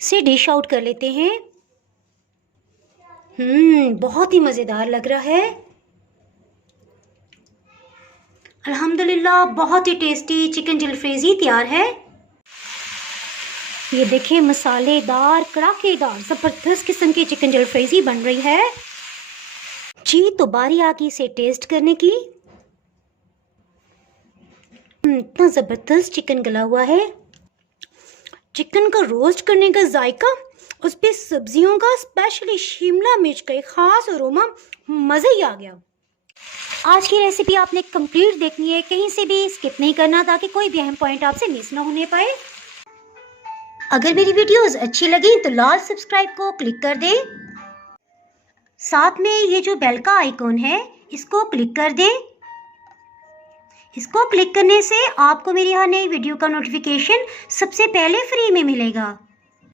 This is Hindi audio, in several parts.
से डिश आउट कर लेते हैं। बहुत ही मज़ेदार लग रहा है। अल्हम्दुलिल्लाह बहुत ही टेस्टी चिकन जलफ्रेज़ी तैयार है। ये देखिए मसालेदार कड़ाकेदार ज़बरदस्त किस्म की चिकन जलफ्रेज़ी बन रही है जी। तो बारी आ गई इसे टेस्ट करने की। इतना ज़बरदस्त चिकन गला हुआ है। चिकन का रोस्ट करने का जायका, उस पे सब्जियों का स्पेशली शिमला मिर्च का एक ख़ास अरोमा, मज़ा ही आ गया। आज की रेसिपी आपने कंप्लीट देखनी है, कहीं से भी स्किप नहीं करना ताकि कोई भी अहम पॉइंट आपसे मिस ना होने पाए। अगर मेरी वीडियोस अच्छी लगी तो लाल सब्सक्राइब को क्लिक कर दें। साथ में ये जो बेल का आइकॉन है इसको क्लिक कर दें। इसको क्लिक करने से आपको मेरी हर नई वीडियो का नोटिफिकेशन सबसे पहले फ्री में मिलेगा।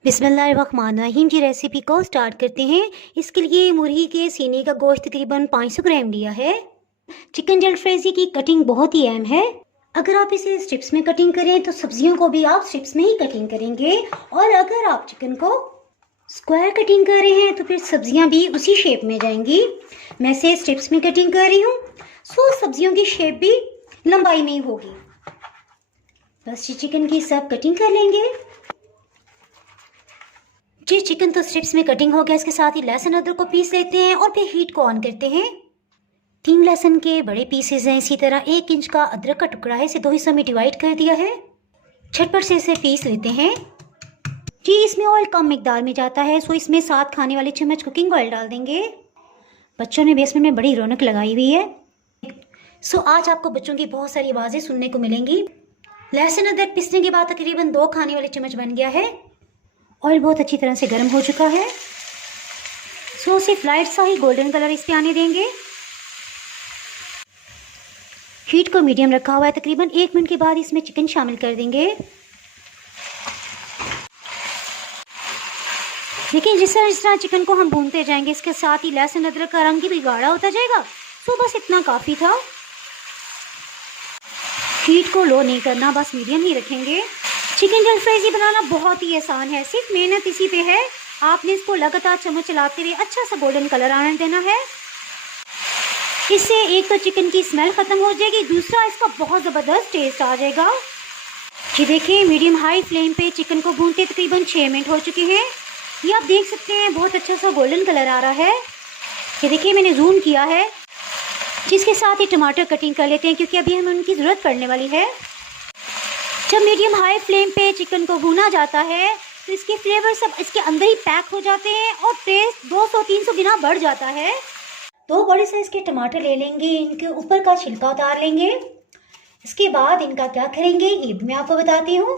बिस्मिल्लाहिर्रहमानिर्रहीम की रेसिपी को स्टार्ट करते हैं। इसके लिए मुर्गी के सीने का गोश्त तकरीबन 500 ग्राम लिया है। चिकन जलफ्रेज़ी की कटिंग बहुत ही अहम है। अगर आप इसे स्ट्रिप्स में कटिंग करें तो सब्जियों को भी आप स्ट्रिप्स में ही कटिंग करेंगे, और अगर आप चिकन को स्क्वायर कटिंग कर रहे हैं तो फिर सब्जियां भी उसी शेप में जाएंगी। मैं इसे स्ट्रिप्स में कटिंग कर रही हूँ, सो सब्जियों की शेप भी लंबाई में ही होगी। बस ये चिकन की सब कटिंग कर लेंगे जी। चिकन तो स्ट्रिप्स में कटिंग हो गया, इसके साथ ही लहसुन अदरक को पीस लेते हैं और फिर हीट को ऑन करते हैं। 3 लहसुन के बड़े पीसेस हैं, इसी तरह 1 इंच का अदरक का टुकड़ा है, इसे 2 हिस्सों में डिवाइड कर दिया है। झटपट से इसे पीस लेते हैं जी। इसमें ऑयल कम मिकदार में जाता है, सो इसमें 7 खाने वाले चम्मच कुकिंग ऑयल डाल देंगे। बच्चों ने बेसमेंट में बड़ी रौनक लगाई हुई है, सो आज आपको बच्चों की बहुत सारी आवाज़ें सुनने को मिलेंगी। लहसुन अदरक पीसने के बाद तकरीबन 2 खाने वाले चम्मच बन गया है। ऑयल बहुत अच्छी तरह से गर्म हो चुका है, सो सिर्फ लाइट सा ही गोल्डन कलर इस पे आने देंगे। हीट को मीडियम रखा हुआ है। तकरीबन 1 मिनट के बाद इसमें चिकन शामिल कर देंगे। लेकिन जिस तरह चिकन को हम भूनते जाएंगे, इसके साथ ही लहसुन अदरक का रंग भी गाढ़ा होता जाएगा। सो बस इतना काफ़ी था। हीट को लो नहीं करना, बस मीडियम ही रखेंगे। चिकन जलफ्रेज़ी बनाना बहुत ही आसान है, सिर्फ मेहनत इसी पे है। आपने इसको लगातार चम्मच चलाते हुए अच्छा सा गोल्डन कलर आने देना है। इससे एक तो चिकन की स्मेल ख़त्म हो जाएगी, दूसरा इसका बहुत ज़बरदस्त टेस्ट आ जाएगा। ये देखिए मीडियम हाई फ्लेम पे चिकन को भूनते तकरीबन 6 मिनट हो चुके हैं। ये आप देख सकते हैं बहुत अच्छा सा गोल्डन कलर आ रहा है। ये देखिए मैंने जूम किया है। जिसके साथ ही टमाटर कटिंग कर लेते हैं क्योंकि अभी हमें उनकी ज़रूरत पड़ने वाली है। जब मीडियम हाई फ्लेम पे चिकन को भुना जाता है तो इसके फ्लेवर सब इसके अंदर ही पैक हो जाते हैं और टेस्ट 200-300 गुना बढ़ जाता है। 2 बड़े साइज़ के टमाटर ले लेंगे, इनके ऊपर का छिलका उतार लेंगे। इसके बाद इनका क्या करेंगे ये भी मैं आपको बताती हूँ।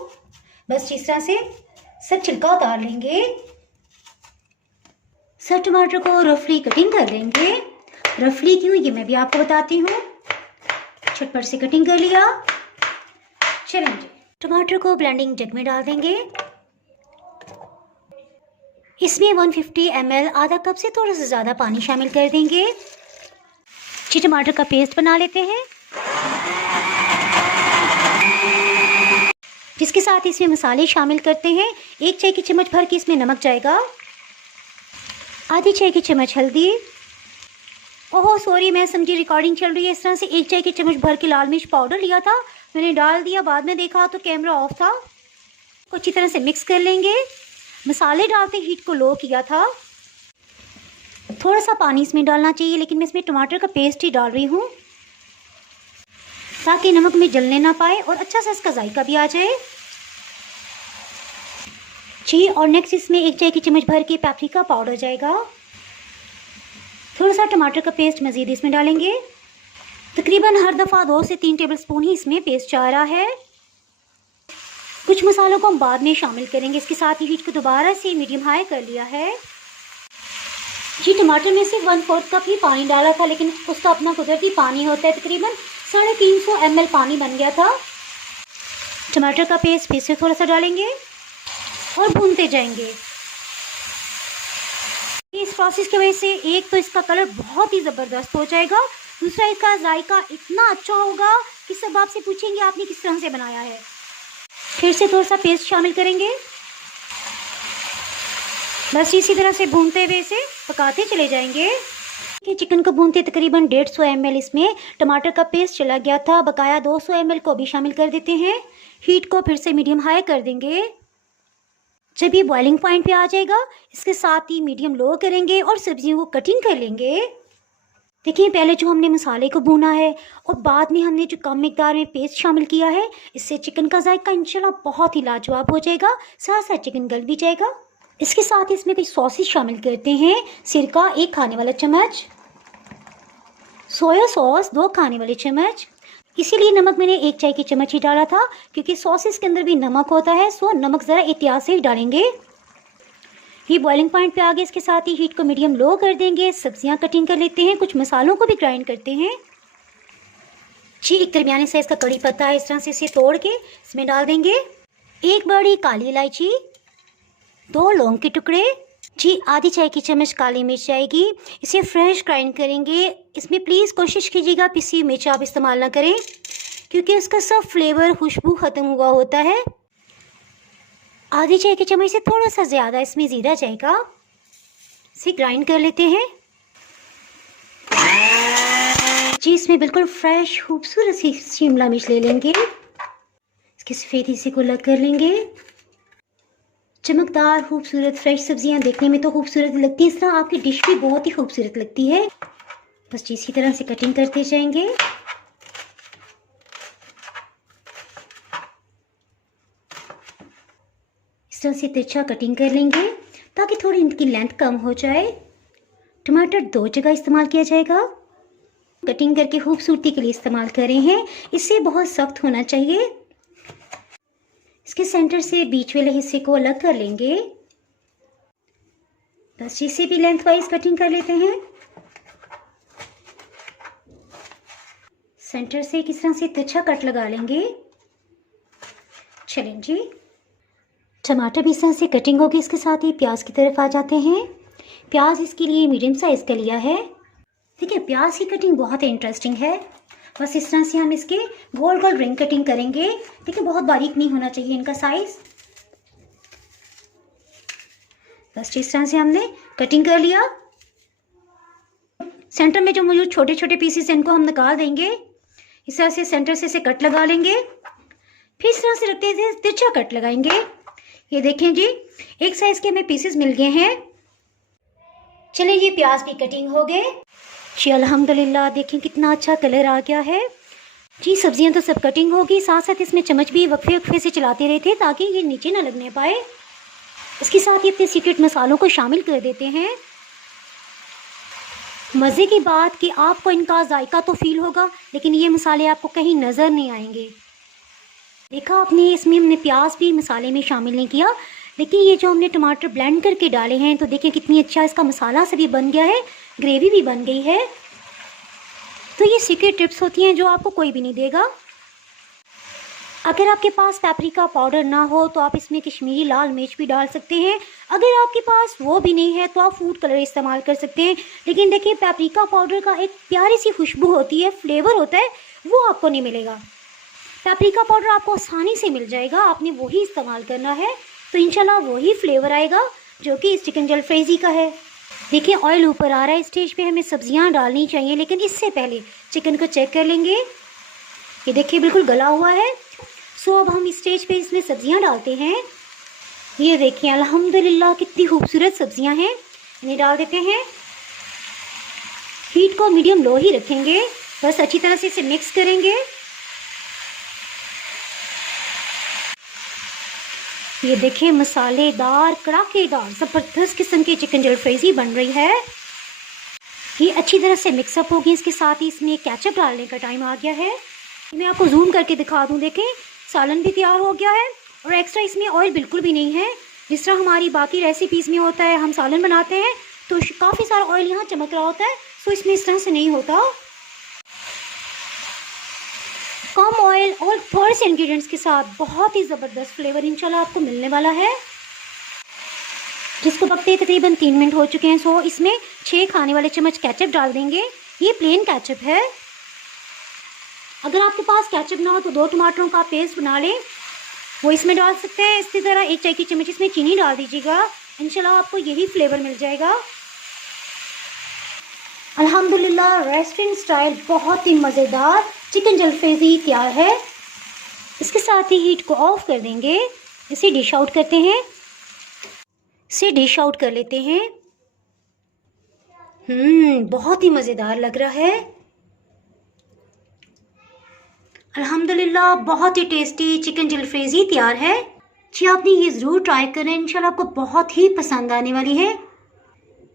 बस इस तरह से सब छिलका उतार लेंगे। सब टमाटर को रफली कटिंग कर लेंगे। रफली क्यों ये मैं भी आपको बताती हूँ। झटपट से कटिंग कर लिया। चलें जी, टमाटर को ब्लेंडिंग जग में डाल देंगे। इसमें 150 ml आधा कप से थोड़ा सा ज़्यादा पानी शामिल कर देंगे जी। टमाटर का पेस्ट बना लेते हैं, जिसके साथ इसमें मसाले शामिल करते हैं। 1 चाय की चम्मच भर के इसमें नमक जाएगा, आधी चाय की चम्मच हल्दी। ओहो सॉरी, मैं समझी रिकॉर्डिंग चल रही है। इस तरह से 1 चाय की चम्मच भर के लाल मिर्च पाउडर लिया था, मैंने डाल दिया, बाद में देखा तो कैमरा ऑफ था। अच्छी तरह से मिक्स कर लेंगे। मसाले डालते हीट को लो किया था। थोड़ा सा पानी इसमें डालना चाहिए, लेकिन मैं इसमें टमाटर का पेस्ट ही डाल रही हूँ ताकि नमक में जलने ना पाए और अच्छा सा इसका जायका भी आ जाए जी। और नेक्स्ट इसमें 1 चाय की चम्मच भर के पेपरिका पाउडर जाएगा। थोड़ा सा टमाटर का पेस्ट मज़ीद इसमें डालेंगे। तकरीबन हर दफ़ा 2 से 3 टेबलस्पून ही इसमें पेस्ट जा रहा है। कुछ मसालों को हम बाद में शामिल करेंगे। इसके साथ ही हीट को दोबारा से मीडियम हाई कर लिया है जी। टमाटर में से 1/4 कप ही पानी डाला था, लेकिन उसका अपना कुदरती पानी होता है। तकरीबन 350 ml पानी बन गया था। टमाटर का पेस्ट फिर से थोड़ा सा डालेंगे और भूनते जाएंगे। इस प्रोसेस की वजह से एक तो इसका कलर बहुत ही ज़बरदस्त हो जाएगा, दूसरा इसका जायका इतना अच्छा होगा कि सब आपसे पूछेंगे आपने किस तरह से बनाया है। फिर से थोड़ा सा पेस्ट शामिल करेंगे। बस इसी तरह से भूनते हुए इसे पकाते चले जाएंगे। कि चिकन को भूनते तकरीबन 150 ml इसमें टमाटर का पेस्ट चला गया था। बकाया 200 ml को भी शामिल कर देते हैं। हीट को फिर से मीडियम हाई कर देंगे। जब ये बॉइलिंग पॉइंट पे आ जाएगा, इसके साथ ही मीडियम लो करेंगे और सब्जियों को कटिंग कर लेंगे। देखिए, पहले जो हमने मसाले को भूना है और बाद में हमने जो कम मिकदार में पेस्ट शामिल किया है, इससे चिकन का जायका इंशाल्लाह बहुत ही लाजवाब हो जाएगा। साथ साथ चिकन गल भी जाएगा। इसके साथ इसमें कुछ सॉसेस शामिल करते हैं। सिरका 1 खाने वाला चम्मच, सोया सॉस 2 खाने वाले चम्मच। इसीलिए नमक मैंने 1 चाय की चम्मच ही डाला था, क्योंकि सॉसेस के अंदर भी नमक होता है, सो नमक ज़रा एहतियात से ही डालेंगे। ये बॉइलिंग पॉइंट पे आ गए। इसके साथ ही हीट को मीडियम लो कर देंगे। सब्जियां कटिंग कर लेते हैं। कुछ मसालों को भी ग्राइंड करते हैं। जी, एक दरमियाने साइज़ का कड़ी पत्ता है, इस तरह से इसे तोड़ के इसमें डाल देंगे। 1 बड़ी काली इलायची, 2 लौंग के टुकड़े, जी आधी चाय की चम्मच काली मिर्च जाएगी। इसे फ्रेश ग्राइंड करेंगे। इसमें प्लीज़ कोशिश कीजिएगा पिसी मिर्च आप इस्तेमाल ना करें, क्योंकि उसका सब फ्लेवर खुशबू ख़त्म हुआ होता है। आधी चाय की चम्मच से थोड़ा सा ज़्यादा इसमें ज़ीरा जाएगा। इसे ग्राइंड कर लेते हैं। जी, इसमें बिल्कुल फ्रेश खूबसूरत सी शिमला मिर्च ले लेंगे। इसके सफ़ेद हिस्से को अलग कर लेंगे। चमकदार खूबसूरत फ्रेश सब्जियां देखने में तो खूबसूरत लगती है, इस तरह आपकी डिश भी बहुत ही खूबसूरत लगती है। बस इसी तरह से कटिंग करते जाएंगे। इस तरह से तिरछा कटिंग कर लेंगे ताकि थोड़ी इनकी लेंथ कम हो जाए। टमाटर 2 जगह इस्तेमाल किया जाएगा। कटिंग करके खूबसूरती के लिए इस्तेमाल कर रहे हैं, इससे बहुत सख्त होना चाहिए। इसके सेंटर से बीच वाले हिस्से को अलग कर लेंगे। बस इसे भी लेंथ वाइज कटिंग कर लेते हैं। सेंटर से किस तरह से तिरछा कट लगा लेंगे। चलें जी, टमाटर भी इस तरह से कटिंग होगी। इसके साथ ही प्याज की तरफ आ जाते हैं। प्याज इसके लिए मीडियम साइज का लिया है। ठीक है, प्याज की कटिंग बहुत इंटरेस्टिंग है। बस इस तरह से हम इसके गोल गोल रिंग कटिंग करेंगे। ठीक है, बहुत बारीक नहीं होना चाहिए इनका साइज। बस इस तरह से हमने कटिंग कर लिया। सेंटर में जो मुझे छोटे छोटे पीसेस हैं, इनको हम निकाल देंगे। इस तरह से सेंटर से इसे कट लगा लेंगे। फिर इस तरह से रखते हुए तिरछा कट लगाएंगे। ये देखें जी, एक साइज के हमें पीसेस मिल गए हैं। चलिए, ये प्याज भी कटिंग हो गए जी। अल्हम्दुलिल्लाह, देखें कितना अच्छा कलर आ गया है जी। सब्जियां तो सब कटिंग होगी, साथ साथ इसमें चम्मच भी वक्फे वक्फे से चलाते रहे थे ताकि ये नीचे ना लगने पाए। इसके साथ ही अपने सीक्रेट मसालों को शामिल कर देते हैं। मज़े की बात कि आपको इनका जायका तो फील होगा, लेकिन ये मसाले आपको कहीं नज़र नहीं आएंगे। देखा आपने, इसमें हमने प्याज भी मसाले में शामिल नहीं किया, लेकिन ये जो हमने टमाटर ब्लेंड करके डाले हैं, तो देखिए कितनी अच्छा इसका मसाला से भी बन गया है, ग्रेवी भी बन गई है। तो ये सीक्रेट टिप्स होती हैं जो आपको कोई भी नहीं देगा। अगर आपके पास पेपरिका पाउडर ना हो तो आप इसमें कश्मीरी लाल मिर्च भी डाल सकते हैं। अगर आपके पास वो भी नहीं है तो आप फूड कलर इस्तेमाल कर सकते हैं। लेकिन देखिए, पेपरिका पाउडर का एक प्यारी सी खुशबू होती है, फ्लेवर होता है, वो आपको नहीं मिलेगा। पेपरिका पाउडर आपको आसानी से मिल जाएगा, आपने वही इस्तेमाल करना है, तो इंशाल्लाह वही फ्लेवर आएगा जो कि इस चिकन जलफ्राइज़ी का है। देखिए, ऑयल ऊपर आ रहा है। स्टेज पे हमें सब्जियां डालनी चाहिए, लेकिन इससे पहले चिकन को चेक कर लेंगे। ये देखिए बिल्कुल गला हुआ है। सो अब हम इस स्टेज पे इसमें सब्जियां डालते हैं। ये देखिए, अल्हम्दुलिल्लाह कितनी खूबसूरत सब्जियां हैं। इन्हें डाल देते हैं। हीट को मीडियम लो ही रखेंगे। बस अच्छी तरह से इसे मिक्स करेंगे। ये देखिए, मसालेदार कड़ाकेदार ज़बरदस्त किस्म की चिकन जलफ्राइज़ी बन रही है। ये अच्छी तरह से मिक्सअप होगी। इसके साथ ही इसमें केचप डालने का टाइम आ गया है। मैं आपको जूम करके दिखा दूं। देखें, सालन भी तैयार हो गया है और एक्स्ट्रा इसमें ऑयल बिल्कुल भी नहीं है। जिस तरह हमारी बाकी रेसिपीज़ में होता है, हम सालन बनाते हैं तो काफ़ी सारा ऑयल यहाँ चमक रहा होता है, तो इसमें इस तरह से नहीं होता। कम ऑयल और थोड़े से इंग्रेडिएंट्स के साथ बहुत ही ज़बरदस्त फ्लेवर इंशाल्लाह आपको मिलने वाला है, जिसको पकते तकरीबन 3 मिनट हो चुके हैं। सो इसमें 6 खाने वाले चम्मच केचप डाल देंगे। ये प्लेन केचप है। अगर आपके पास केचप ना हो तो 2 टमाटरों का पेस्ट बना लें, वो इसमें डाल सकते हैं। इसी तरह 1 चाय की चम्मच इसमें चीनी डाल दीजिएगा। इंशाल्लाह आपको यही फ्लेवर मिल जाएगा। अल्हम्दुलिल्लाह रेस्टोरेंट स्टाइल बहुत ही मज़ेदार चिकन जलफेज़ी तैयार है। इसके साथ ही हीट को ऑफ कर देंगे। इसे डिश आउट करते हैं। इसे डिश आउट कर लेते हैं। बहुत ही मज़ेदार लग रहा है। अल्हम्दुलिल्लाह बहुत ही टेस्टी चिकन जलफेज़ी तैयार है। जी आपने ये ज़रूर ट्राई करें, इंशाल्लाह आपको बहुत ही पसंद आने वाली है।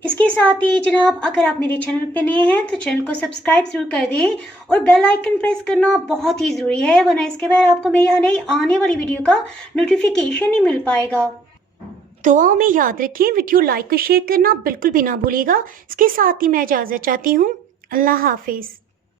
इसके साथ ही जनाब अगर आप मेरे चैनल पे नए हैं तो चैनल को सब्सक्राइब जरूर कर दें और बेल आइकन प्रेस करना बहुत ही ज़रूरी है, वरना इसके बाद आपको मेरी नई आने वाली वीडियो का नोटिफिकेशन नहीं मिल पाएगा। दुआओं में याद रखिए, वीडियो लाइक और शेयर करना बिल्कुल भी ना भूलिएगा। इसके साथ ही मैं इजाज़त चाहती हूँ। अल्लाह हाफिज़।